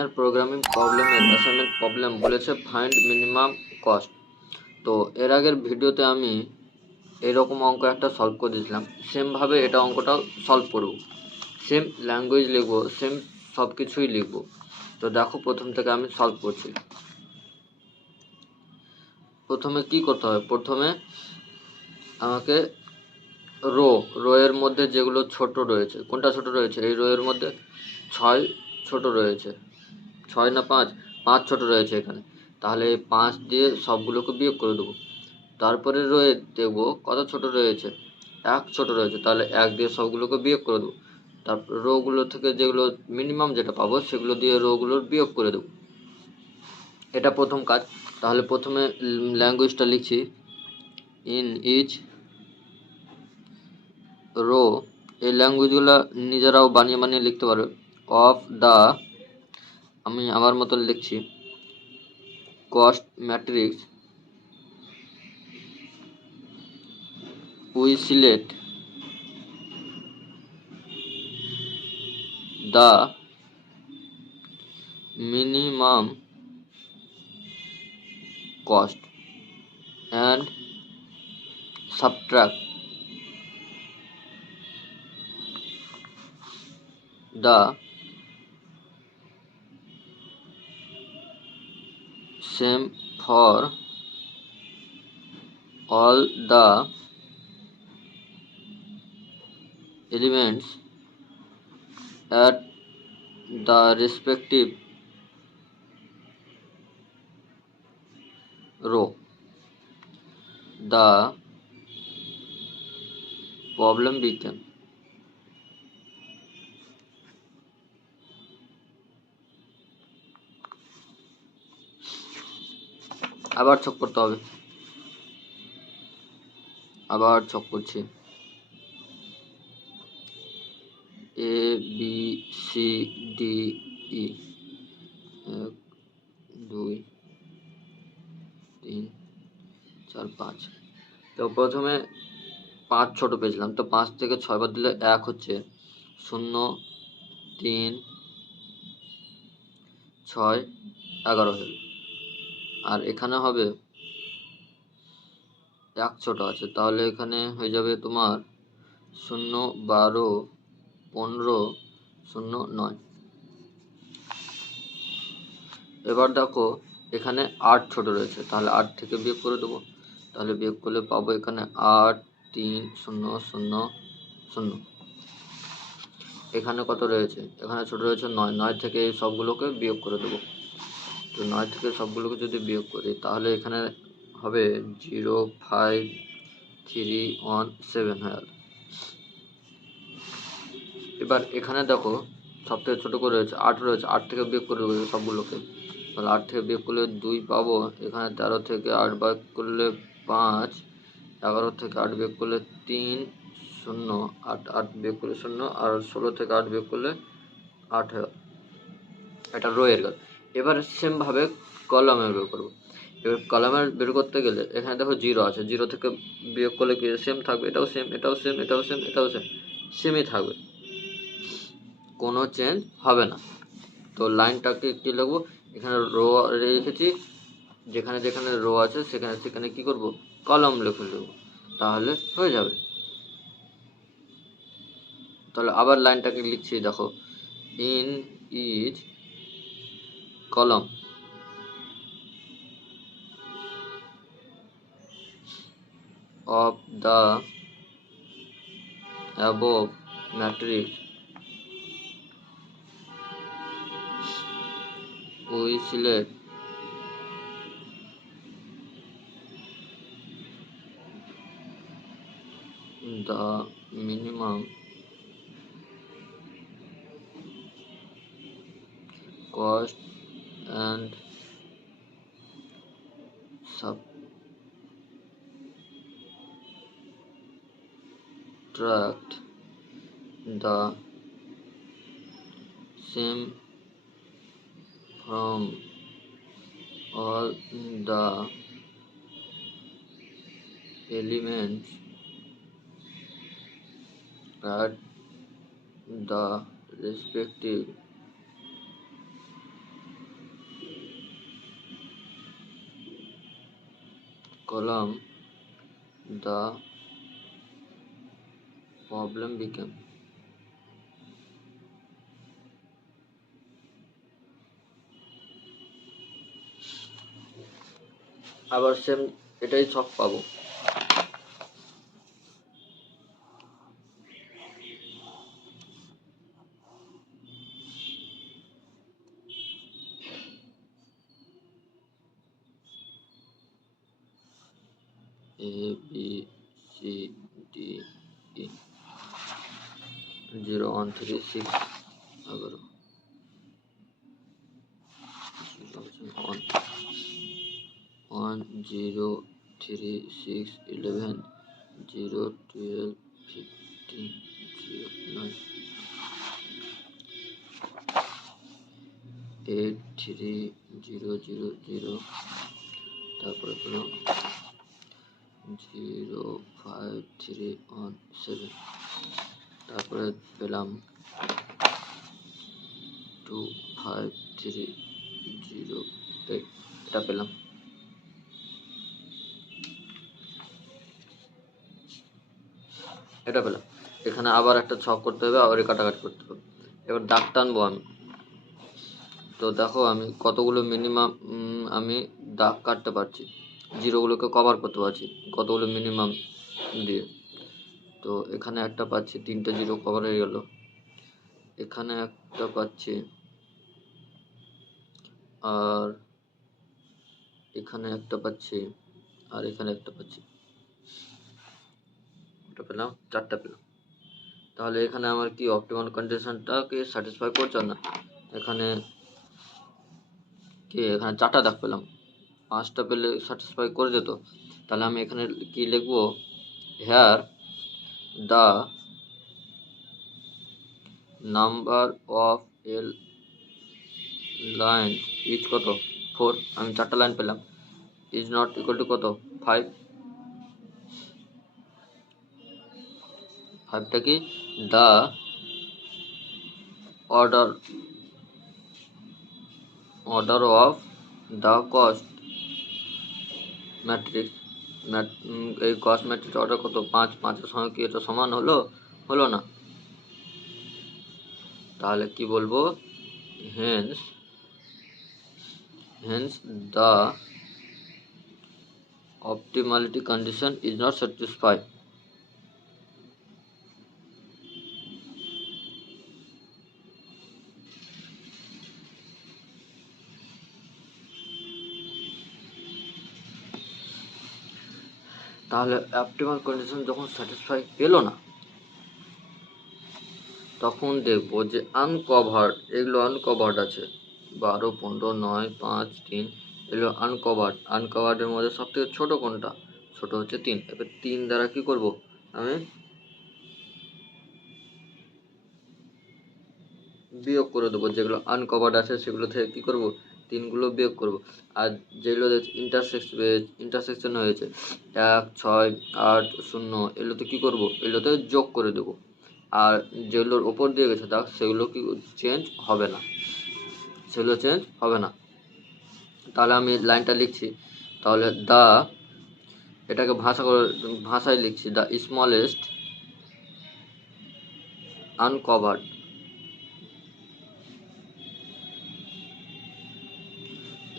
Linear programming প্রবলেমের assignment problem বলেছে find minimum cost. তো এর আগের ভিডিওতে আমি এরকম অঙ্ক একটা সলভ করে দিয়েছিলাম, সেমভাবে এটা অঙ্কটাও সলভ করব, সেম ল্যাঙ্গুয়েজ লিখবো, সেম সব কিছুই লিখবো। তো দেখো প্রথম থেকে আমি সলভ করছি। প্রথমে কি করতে হবে, প্রথমে আমাকে রো এর মধ্যে যেগুলো ছোট রয়েছে, কোনটা ছোট রয়েছে, এই রো এর মধ্যে 6 ছোট রয়েছে, 6 না 5 ছোট রয়েছে এখানে, তাহলে 5 দিয়ে সবগুলোকে বিয়োগ করে দেবো। তারপরে রয়ে দেখবো কত ছোট রয়েছে, 1 ছোট রয়েছে, তাহলে 1 দিয়ে সবগুলোকে বিয়োগ করে দেবো। তারপর রোগুলো থেকে যেগুলো মিনিমাম যেটা পাবো সেগুলো দিয়ে রোগুলোর বিয়োগ করে দেবো। এটা প্রথম কাজ। তাহলে প্রথমে ল্যাঙ্গুয়েজটা লিখছি, ইন ইচ রো, এই ল্যাঙ্গুয়েজগুলো নিজেরাও বানিয়ে বানিয়ে লিখতে পারবে। অফ দ্য, আমি আমার মতো লিখছি, cost matrix we select the minimum cost and subtract the same for all the elements at the respective row. The problem became, আবার ছক করতে হবে, আবার ছক করছি, A B C D E, 1 2 3 4 5। তো প্রথমে 5 ছোট পেয়েছিলাম, তো 5 থেকে 6 বার দিলে 1 হচ্ছে, 0 3 6 11 হলো। আর এখানে হবে 1 ছোট আছে, তাহলে এখানে হয়ে যাবে তোমার 0 12 15 0 9। এবার দেখো এখানে 8 ছোট রয়েছে, তাহলে 8 থেকে বিয়োগ করে দেবো। তাহলে বিয়োগ করলে পাবো এখানে 8 3 0 0 0। এখানে কত রয়েছে, এখানে ছোট রয়েছে 9, 9 থেকে এই সবগুলোকে বিয়োগ করে দেবো। তো 9 থেকে সবগুলোকে যদি বিয়োগ করি তাহলে এখানে হবে 0 5 3 1 7 হয়ে গেল। এবার এখানে দেখো সব থেকে ছোটো করে রয়েছে 8 রয়েছে, 8 থেকে বিয়োগ করে দেবো সবগুলোকে, তাহলে 8 থেকে বিয়োগ করলে 2 পাবো। এখানে 13 থেকে 8 বিয়োগ করলে 5, 11 থেকে 8 বিয়োগ করলে 3 0 8 8 বিয়োগ করলে 0, আর 16 থেকে 8 বিয়োগ করলে 8 হয়ে গেল। এটা রো এর গেল। এবার সেমভাবে কলামের বের করবো। এবার কলামের বের করতে গেলে এখানে দেখো 0 আছে, 0 থেকে বিয়োগ করলে কি সেম থাকবে, এটাও সেম, এটাও সেম, এটাও সেম, এটাও সেম, সেমই থাকবে, কোনো চেঞ্জ হবে না। তো লাইনটাকে কি লিখবো, এখানে রো রেখেছি, যেখানে যেখানে রো আছে সেখানে সেখানে কি করব, কলম লিখে দেবো, তাহলে হয়ে যাবে। তাহলে আবার লাইনটাকে লিখছি, দেখো ইন ইচ কলম of the above matrix we select the minimum cost and subtract the same from all the elements at the respective column the problem became আবার সেম এটাই ছক পাবো। A B C D E 0 1 3 6 11 1 0 3 6 11 0 12 15 0 9 8 3 0 0 0 তারপরে পেলাম 0 5 3 1 7 তারপরে পেলাম 2 5 3 0 8 এটা পেলাম। এটা পেলাম। এখানে আবার একটা ছক করতে হবে, আবার কাটাকাটি করতে হবে। এবার দাগ টানবো আমি। তো দেখো আমি কতগুলো মিনিমাম আমি দাগ কাটতে পারছি, জিরোগুলোকে কভার করতে পারছি কতগুলো মিনিমাম দিয়ে। তো এখানে একটা পাচ্ছি, 3টে জিরো কভার হয়ে গেল। এখানে একটা পাচ্ছি, আর এখানে একটা পাচ্ছি, আর এখানে একটা পাচ্ছি। এটা পেলাম, 4টা পেলাম। তাহলে এখানে আমার কি অপটিমাল কন্ডিশনটাকে স্যাটিসফাই করছে না। এখানে কি এখানে 4টা দাগ পেলাম, 5টা পেলে স্যাটিসফাই করে যেত। তাহলে আমি এখানে কি লিখবো, here the number of L line is কত 4, আমি 4টা লাইন পেলাম, ইজ নট ইকুয়াল টু কত 5। 5টা কি the order of the cost matrix. এই কস্ট ম্যাট্রিক্স অর্ডার কত 5, 5-এর সঙ্গে কি এটা সমান হলো না। তাহলে কি বলবো, hence the optimality condition is not satisfied. তাহলে অপটিমাল কন্ডিশন যখন স্যাটিসফাই পেল না, তখন দেখবো যে আনকভার্ড, এগুলো আনকভার্ড আছে 12 15 9 5 3, এগুলো আনকভার্ডের মধ্যে সব থেকে ছোট কোনটা, ছোট হচ্ছে 3। এবার 3 দ্বারা কি করব, আমি বিয়োগ করে দেবো। যেগুলো আনকভার্ড আছে সেগুলো থেকে কি করব, 3গুলো বিয়োগ করব। আর যেগুলো ইন্টারসেকশন হয়েছে 1 6 8 0, এগুলোতে কি করব, এগুলোতে যোগ করে দেব। আর যেগুলোর ওপর দিয়ে গেছে দাগ সেগুলো কি চেঞ্জ হবে না, তাহলে আমি লাইনটা লিখছি। তাহলে দা, এটাকে ভাষায় লিখছি, the smallest uncovered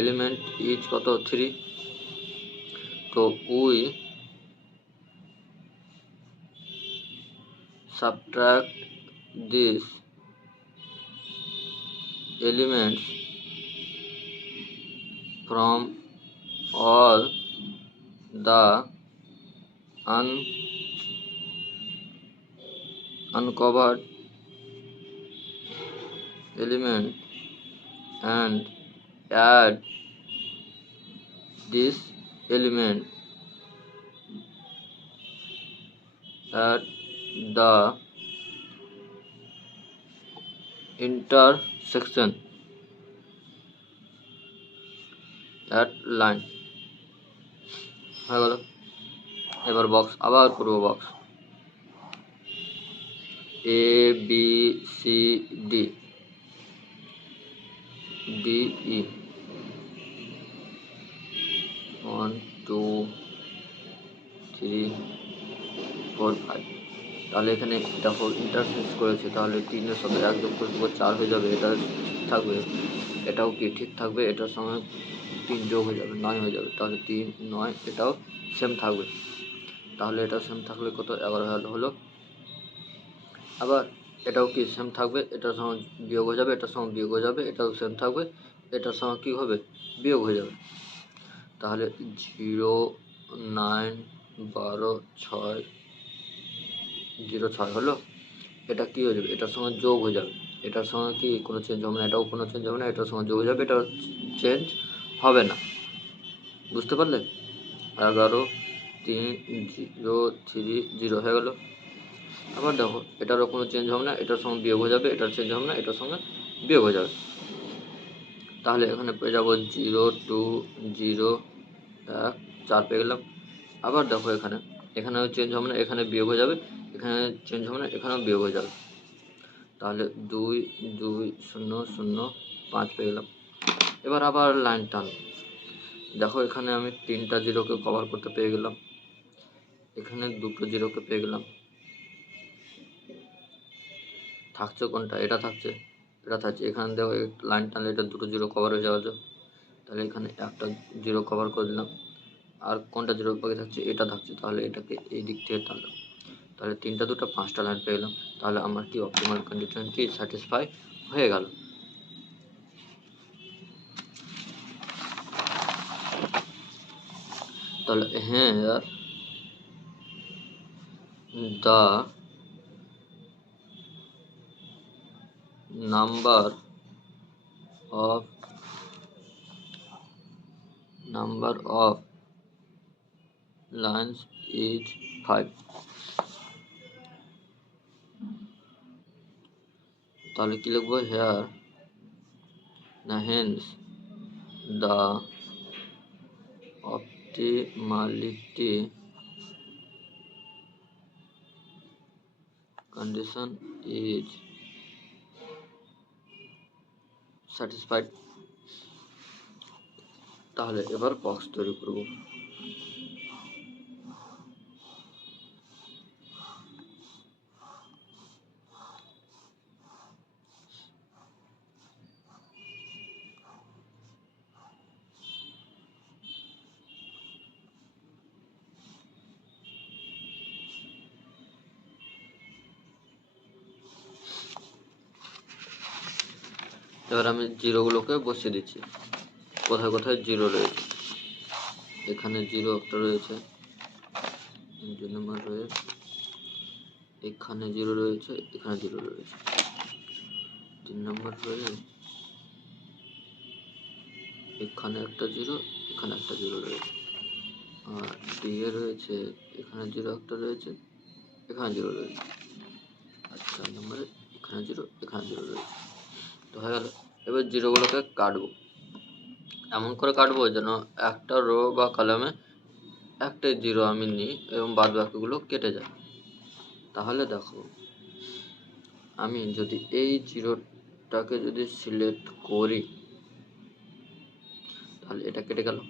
element is কত 3। তো we subtract these elements from all the uncovered element and add this element at the intersection at line হয়ে গেল। এবার বক্স আবার করবো, box A B C D D E 1 2 তাহলে এখানে দেখো ইন্টারচেঞ্জ করেছে, তাহলে 3-এর সাথে 1 যোগ করে দেবো 4 হয়ে যাবে, এটা থাকবে। এটাও কি ঠিক থাকবে, এটার সঙ্গে 3 যোগ হয়ে যাবে 9 হয়ে যাবে, তাহলে 3 9 এটাও সেম থাকবে। তাহলে এটা সেম থাকলে কত 11 হলো। আবার এটাও কি সেম থাকবে, এটার সঙ্গে বিয়োগ হয়ে যাবে, এটার সঙ্গে বিয়োগ হয়ে যাবে, এটাও সেম থাকবে, এটার সঙ্গে কী হবে বিয়োগ হয়ে যাবে। তাহলে 0 9 12 6 0 6 হলো। এটা কী হয়ে যাবে, এটার সঙ্গে যোগ হয়ে যাবে, এটার সঙ্গে কি কোনো চেঞ্জ হবে না, এটাও কোনো চেঞ্জ হবে না, এটার সঙ্গে যোগ হয়ে যাবে, এটাও চেঞ্জ হবে না। বুঝতে পারলে? 11 3 0 3 0 হয়ে গেল। আবার দেখো এটারও কোনো চেঞ্জ হবে না, এটার সঙ্গে বিয়োগ হয়ে যাবে, এটার চেঞ্জ হবে না, এটার সঙ্গে বিয়োগ হয়ে যাবে। তাহলে এখানে পেয়ে যাবো 0 2 0 1 4 পেয়ে গেলাম। আবার দেখো এখানেও চেঞ্জ হবে না, এখানে বিয়োগ হয়ে যাবে, এখানে চেঞ্জ হবে না, এখানেও বিয়োগ হয়ে যাবে। তাহলে 2 2 0 0 5 পেয়ে গেলাম। এবার আবার লাইন টান। দেখো এখানে আমি 3টা জিরোকে কভার করতে পেয়ে গেলাম, এখানে 2টো জিরোকে পেয়ে গেলাম। থাকছে কোনটা, এটা থাকছে, এটা থাকছে। এখানে দেখো লাইন টানলে এটা 2টো জিরো কভার হয়ে যাওয়া যায়, তাহলে এখানে একটা জিরো কভার করে দিলাম। আর কোনটা জিরো বাকি থাকছে, এটা থাকছে, তাহলে এটাকে এই দিক থেকে টানলাম, তাহলে 3টা 2টা 5টা লাইন পেয়ে গেলাম। তাহলে আমার কি অপটিমাল কন্ডিশন কি স্যাটিসফাই হয়ে গেল। তাহলে হ্যাঁ the number of lines is 5। তাহলে কি লিখবো, হেয়ার না Haynes the optimality condition is satisfied। তাহলে এবার বক্স তৈরি করব। এবার আমি জিরোগুলোকে বসিয়ে দিচ্ছি, কোথায় কোথায় জিরো রয়েছে। এখানে জিরো একটা রয়েছে, 2 নম্বর রয়েছে, এখানে জিরো রয়েছে, এখানে জিরো রয়েছে, 3 নম্বর রয়েছে, এখানে একটা জিরো, এখানে একটা জিরো রয়েছে। আর ডি এ রয়েছে, এখানে জিরো একটা রয়েছে, এখানে জিরো রয়েছে। আর 4 নম্বরে এখানে জিরো, এখানে জিরো রয়েছে। তো হয়ে গেল। এবার জিরোগুলোকে কাটবো, এমন করে কাটবো যেন একটা রো বা কলামে একটা জিরো আমি নিই এবং বাদ বাকিগুলো কেটে যায়। তাহলে দেখো আমি যদি এই জিরোটাকে যদি সিলেক্ট করি, তাহলে এটা কেটে গেল।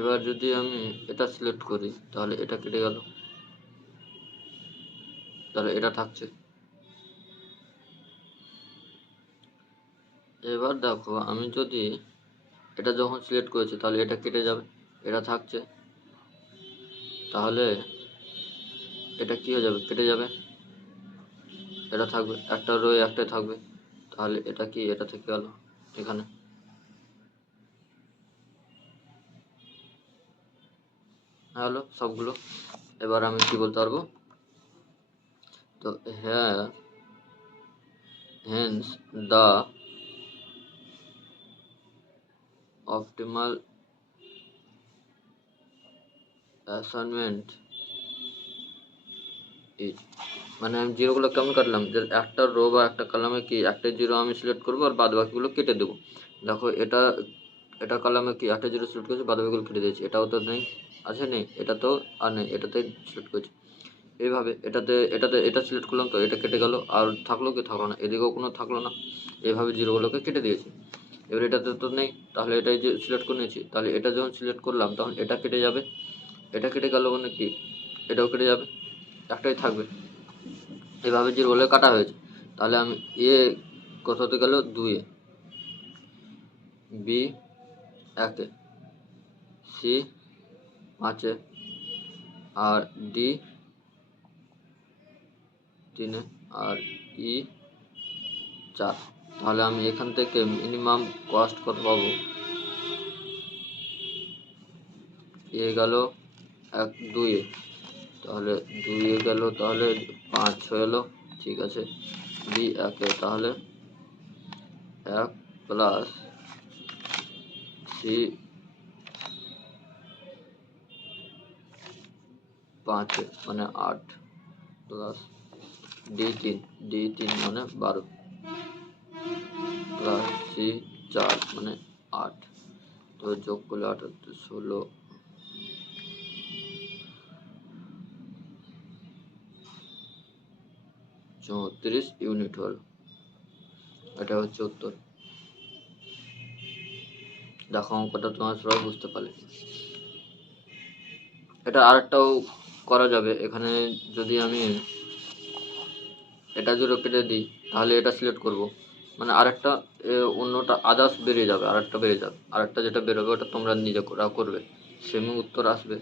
এবার যদি আমি এটা সিলেক্ট করি, তাহলে এটা কেটে গেল, তাহলে এটা থাকছে। এবার দেখো আমি যদি এটা যখন সিলেক্ট করেছি, তাহলে এটা কেটে যাবে, এটা থাকছে, তাহলে এটা কি হয়ে যাবে, কেটে যাবে, এটা থাকবে, একটা রো একটাই থাকবে, তাহলে এটা কি, এটা থেকে গেল এখানে। হলো সবগুলো। এবার আমি কি বলতে পারবো, তো হ্যাঁ hence the optimal assignment is, মানে আমি জিরোগুলো কেমন কাটলাম, যে একটা রো বা একটা কলামে কি একটা জিরো আমি সিলেক্ট করবো আর বাদ বাকিগুলো কেটে দেবো। দেখো এটা কলামে কি একটা জিরো সিলেক্ট করেছি, বাদ বাকিগুলো কেটে দিয়েছি, এটাও তো নেই, আছে নেই, এটাতেও আর নেই, এটাতে সিলেক্ট করেছি। এইভাবে এটাতে এটা সিলেক্ট করলাম, তো এটা কেটে গেল, আর থাকলো কি থাকলো না, এদিকেও কোনো থাকলো না, এইভাবে জিরোগুলোকে কেটে দিয়েছি। এবার এটাতে তো নেই, তাহলে এটাই যে সিলেক্ট করে নিয়েছি, তাহলে এটা যখন সিলেক্ট করলাম তখন এটা কেটে যাবে, এটা কেটে গেল মানে কি এটাও কেটে যাবে, একটাই থাকবে। এভাবে জিরোগুলো কাটা হয়েছে। তাহলে আমি এ কোথাতে গেল 2-এ, বি 1-এ, সি 5-এ, আর ডি 3-এ, আর ই 4। তাহলে আমি এখান থেকে মিনিমাম কস্ট কত পাবো, এ গেল 2-এ, তাহলে 2-এ গেল, তাহলে 5 হয়ে এলো, ঠিক আছে। বি 1-এ, তাহলে 1 প্লাস সি 5-এ মানে 8, প্লাস ডি 3 মানে 12, প্লাস সি 4 মানে 8। তো যোগ করলে 8 16, 34 ইউনিট হল। এটা হচ্ছে উত্তর। দেখো অঙ্কটা তোমার সবাই বুঝতে পারলে। এটা আরেকটাও করা যাবে, এখানে যদি আমি এটা জিরো কেটে দিই তাহলে এটা সিলেক্ট করব, মানে আরেকটা অন্যটা আদার্স বেরিয়ে যাবে, আরেকটা বেরিয়ে যাবে, আরেকটা যেটা বেরোবে ওটা তোমরা নিজে করবে, সেমই উত্তর আসবে।